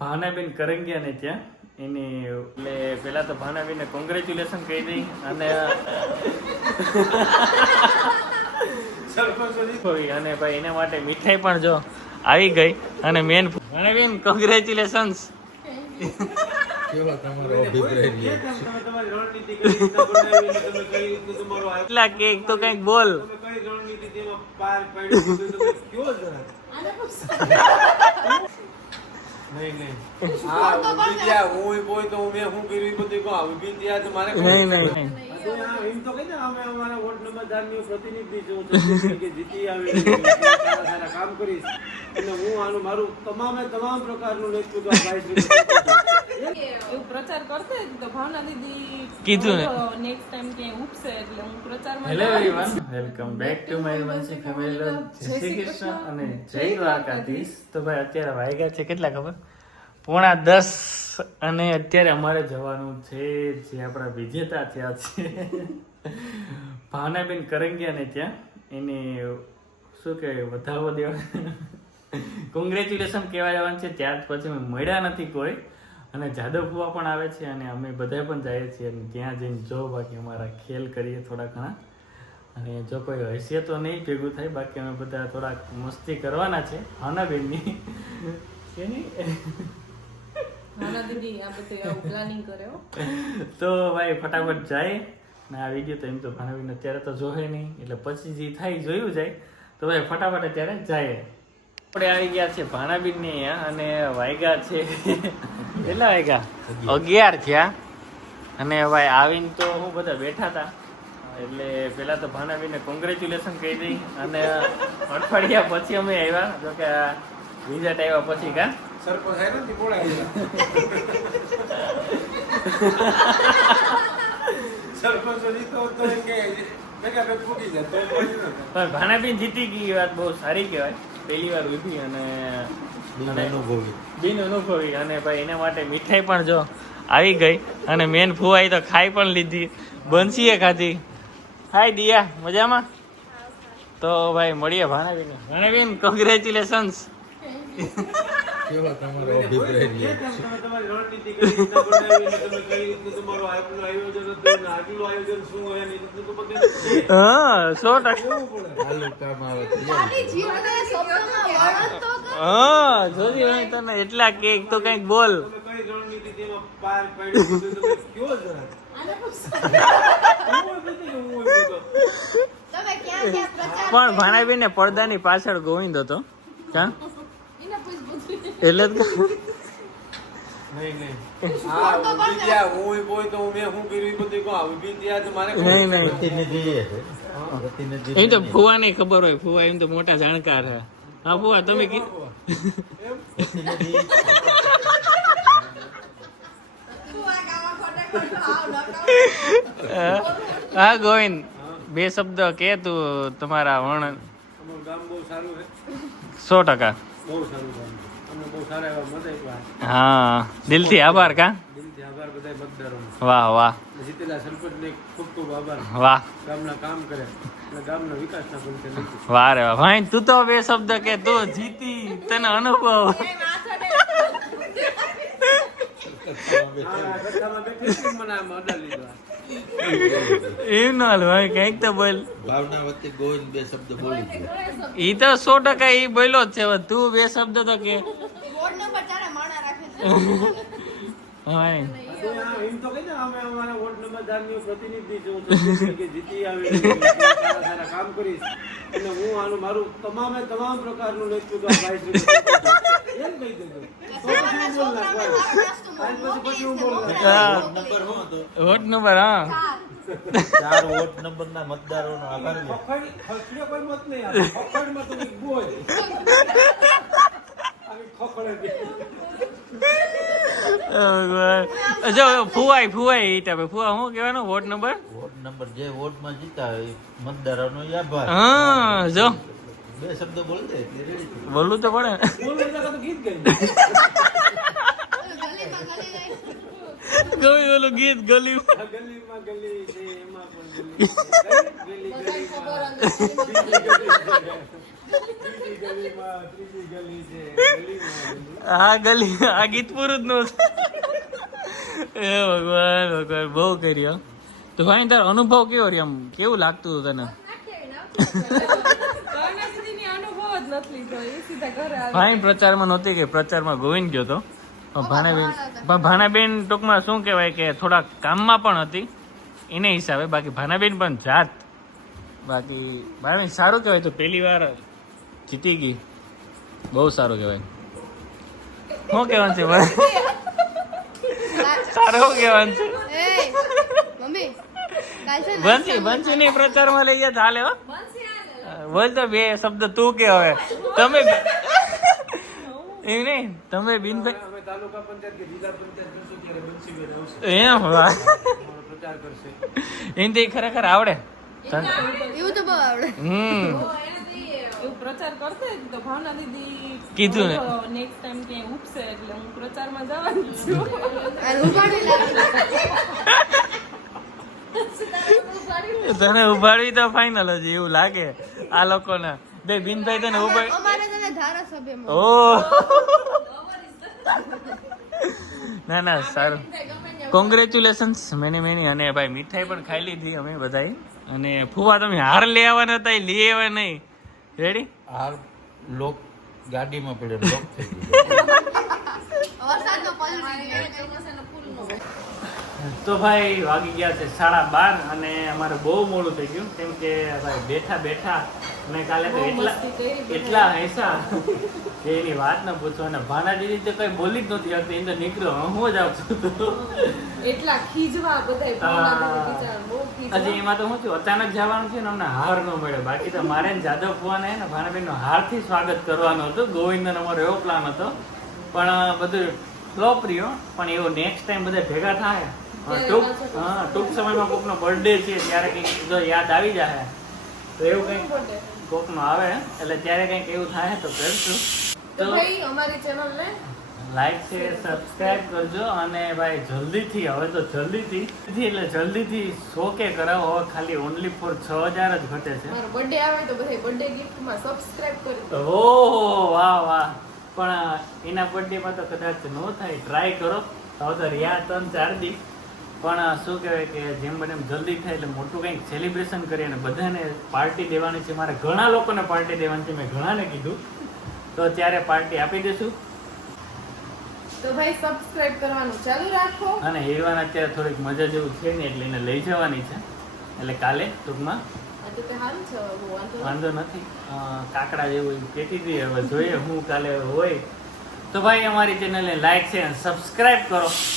ભાવનાબેન કરંગિયા ને ત્યાં. એની એટલે પેલા તો ભાવનાબેન ને કોંગ્રેચ્યુલેશન કહી દઈ અને અને ભાઈ એના માટે મીઠાઈ પણ જો આવી ગઈ. અને મેન ભાવનાબેન કોંગ્રેચ્યુલેશન્સ કેવા તમારો અભિપ્રાય એટલા કેક તો કંઈક બોલ. નહીં નહીં. પ્રતિનિધિ છું કે જીતી આવી સારા સારા કામ કરીશ. એટલે હું આનું મારું તમામે તમામ પ્રકારનું ભાઈ શ્રી એવું પ્રચાર કરશે તો ભાવના દીદી કીધું ને. નેક્સ્ટ ટાઈમ ક્યાંય ઉપસે એટલે હું પ્રચારમાં hello everyone welcome back to my Vanshi family જય શ્રી કૃષ્ણ અને જય દ્વારકાધીશ. તો ભાઈ અત્યારે વાગ્યા છે કેટલા ખબર? પોણા દસ અને અત્યારે અમારે જવાનું છે જે આપણા વિજેતા થયા છે. ભાવનાબેન કરંગિયા ને ત્યાં. એને શું કહેવાય વધાવો દેવા. કોંગ્રેચ્યુલેશન કહેવા જવાનું છે. ત્યાર પછી મળ્યા નથી કોઈ. અને જાદવકુવા પણ આવે છે અને અમે બધા પણ જઈએ છીએ અને ત્યાં જઈને જો બાકી અમારા ખેલ કરીએ થોડા ઘણા. અને જો કોઈ હશે તો નહીં ભેગું થાય બાકી અમે બધા થોડાક મસ્તી કરવાના છે. ભાવનાબેનની શેની? ભાવના દીદી આ બધું આવું પ્લાનિંગ કરે હો. તો ભાઈ ફટાફટ જાય. ને આવી ગયું તો એમ તો ભાણાબેન અત્યારે તો જોહે નહીં એટલે પછી જે થાય જોયું જાય. તો ભાઈ ફટાફટ અત્યારે જાય આપણે આવી ગયા છે ભાણાબીનની અને વાયગા છે. કેટલા વાયગા? અગિયાર થયા. અને ભાઈ આવીને તો હું બધા બેઠા હતા. એટલે પેલા તો ભાણાબેનને કોંગ્રેચ્યુલેશન કહી દઈ અને અઠવાડિયા પછી અમે આવ્યા. જો કે રિઝલ્ટ આવ્યા પછી કા. પણ ભાણાબેન જીતી ગઈ વાત બહુ સારી કહેવાય. પહેલી વાર લીધી અને બિન અનુભવી. અને ભાઈ એના માટે મીઠાઈ પણ જો આવી ગઈ. અને મેન ફુવાઈ તો ખાઈ પણ લીધી. બંસીએ ખાધી. હાય દિયા. મજામાં? તો ભાઈ મળીએ ભાણાબીને ભાણાબેન કોંગ્રેચ્યુલેશન્સ કેવા તમારો અભિપ્રાય જે તમે તમારી રણનીતિ કઈ રીતના બનાવી અને તમે કઈ રીતનું આગલું આયોજન હતું આગલું આયોજન શું હોય એની તો બધે હા સો ટકા. કેવું પડે. તાલુકામાં આવે હા જોજી ભાઈ તને એટલા કેક તો કંઈક બોલ. તમે કઈ રણનીતિ તેમાં પાર પાડી તમે કયો જરા હું હોય બધે કે હું હોય બધો? પણ ભાણાબેન ને પડદાની પાછળ ગોવિંદ હતો. કા? એને પૂછ બધું. એટલે જ નહીં તો ફુવા નહીં ખબર હોય ફુવા એમ તો મોટા જાણકાર હે હા ફુવા તમે કીધું હા ગોવિંદ. બે શબ્દ કે તું તમારા વર્ણન. અમારું ગામ બહુ સારું છે. સો ટકા. બહુ સારું હા દિલથી આભાર કા? વાહ વાહ. જીતેલા સરપંચને ખૂબ ખૂબ આભાર. વાહ. રે વાહ. ભાઈ તું તો બે શબ્દ કે તું જીતી તને અનુભવ. ભાઈ કંઈક તો બોલ. ભાવના વચ્ચે ગોવિંદ બે શબ્દ બોલી ઈ તો સો ટકા ઈ બોલ્યો જ છે તું બે શબ્દ તો કે હા તો એમ તો કહી અમે અમારા વોર્ડ નંબર ચારની પ્રતિનિધિ છું કે જીતી આવી સારા સારા કામ કરીશ અને હું. બોલ બોલ નંબર વોટ નંબર હા મતદારો નો આભાર ખખડ કોઈ મત નહીં આવે ખખડમાં તો આવી ખખડે જો ફુવાઈ ફુવાઈ ઈ ટાઈપે ફુવા શું કહેવાનું? Vote number? વોટ નંબર જે વોટમાં જીતા હોય મતદારોનો આભાર. હા જો. બે શબ્દ બોલ દે એટલે રેડી થઈ બોલવું તો પડે. ગયું ઓલું ગીત ગલી ગલીમાં ગલી છે એમાં પણ ગલી ગલી ગલીમાં ત્રીજી ગલીમાં ત્રીજી ગલી છે ગલીમાં ગલી. આ ગલી. આ ગીત પૂરું જ નો એ ભગવાન ભગવાન, બહુ કર્યો. તો ભાઈ, તારો અનુભવ કેવો રહ્યો? આમ કેવું લાગતું હતું તને? ભાઈ, પ્રચારમાં નહોતી કે પ્રચારમાં ગોવિંદ ગયો તો? ભાણાબેન ભાણાબેન ટૂંકમાં શું કહેવાય કે થોડા કામમાં પણ હતી. એને હિસાબે બાકી ભાણાબેન પણ જાત. બાકી ભાણાબેન સારું કહેવાય તો પહેલી વાર જીતી ગઈ બહુ સારું કહેવાય. શું કહેવાનું છે મને સારું શું કહેવાનું છે. વંશી વંશી ને બંસી બંસી ની પ્રચારમાં લઈ ગયા ચાલે હો. બોલ તો બે શબ્દ તું કે હવે. તમે એ નહીં તમે બિનભાઈ તાલુકા પંચાયત કે જિલ્લા પંચાયત કરશું ત્યારે બંસીબેન આવશે. એમ. અમારો પ્રચાર કરશે. ખરેખર આવડે. એવું તો બહુ આવડે. હમ. પ્રચાર કરશે તો ભાવના દીદી કીધું ને. નેક્સ્ટ ટાઈમ કે ઉપસે એટલે હું પ્રચારમાં જવાની છું. અને ઉપાડી તને ઉભાડવી તો ફાઇનલ જ એવું લાગે આ લોકોને. બે બિનભાઈ તને ઉભાડ અમારે તને ધારાસભ્ય ઓ. ના ના સારું. કોંગ્રેચ્યુલેશન્સ મેની મેની અને ભાઈ મીઠાઈ પણ ખાઈ લીધી અમે બધાએ. અને ફુવા તમે હાર લઈ આવવાના હતા લઈ આવ્યા નહીં. રેડી હાલ લોક ગાડીમાં પડે લોક થઈ ગયો. તો ભાઈ વાગી ગયા છે સાડા બાર અને અમારે બહુ મોડું થઈ ગયું. કેમ કે ભાઈ બેઠા બેઠા અને કાલે તો એટલા. એટલા હૈસા કે એની વાત ના પૂછો. અને ભાનાજીની તો કઈ બોલી જ નથી શકતી એ તો નીકળ્યો હું જ હતો. એટલા ખીજવા બહુ હજી એમાં તો હું થયું અચાનક જવાનું છે ને અમને હાર ન મળ્યો. બાકી તો મારે ને જાદવ ફુવાને ને ભાણાબેનનો હારથી સ્વાગત કરવાનું હતું. ગોવિંદ અમારો એવો પ્લાન હતો. પણ બધું ફ્લોપ રહ્યો. પણ એવો નેક્સ્ટ ટાઈમ બધા ભેગા થાય. ટૂંક હા ટૂંક સમયમાં કોકનો બર્થડે છે ત્યારે કંઈક જો યાદ આવી જાય તો એવું કંઈક? કોકનો આવે એટલે ત્યારે કંઈક એવું થાય તો કરશું. તો ભાઈ અમારી ચેનલ ને લાઈક છે સબસ્ક્રાઇબ કરજો અને ભાઈ જલ્દીથી હવે તો જલ્દીથી એટલે જલ્દીથી સો કે કરાવો હવે ખાલી ઓનલી ફોર છ હજાર જ ઘટે છે. મારો બર્થડે આવે તો બધા બર્થડે ગિફ્ટમાં સબસ્ક્રાઇબ કરી ઓહો વાહ વાહ. પણ એના બર્થડેમાં તો કદાચ ન થાય ટ્રાય કરો. હવે તો રિયા ત્રણ ચાર દી પણ શું કહેવાય કે જેમ બને એમ જલ્દી થાય એટલે મોટું કંઈક સેલિબ્રેશન કરીએ અને બધાને પાર્ટી દેવાની છે. મારે ઘણા લોકોને પાર્ટી દેવાની છે. મેં ઘણાને કીધું. તો ત્યારે પાર્ટી આપી દઈશું. તો ભાઈ સબસ્ક્રાઇબ કરવાનું ચાલુ રાખો. અને હેરવાન અત્યારે થોડીક મજા જેવું છે ને એટલે એને લઈ જવાની છે. એટલે કાલે ટૂંકમાં. વાંધો નથી. કાકડા જેવું કેટી દઈએ હવે જોઈએ હું કાલે હોય. તો ભાઈ અમારી ચેનલને લાઈક છે અને સબસ્ક્રાઇબ કરો.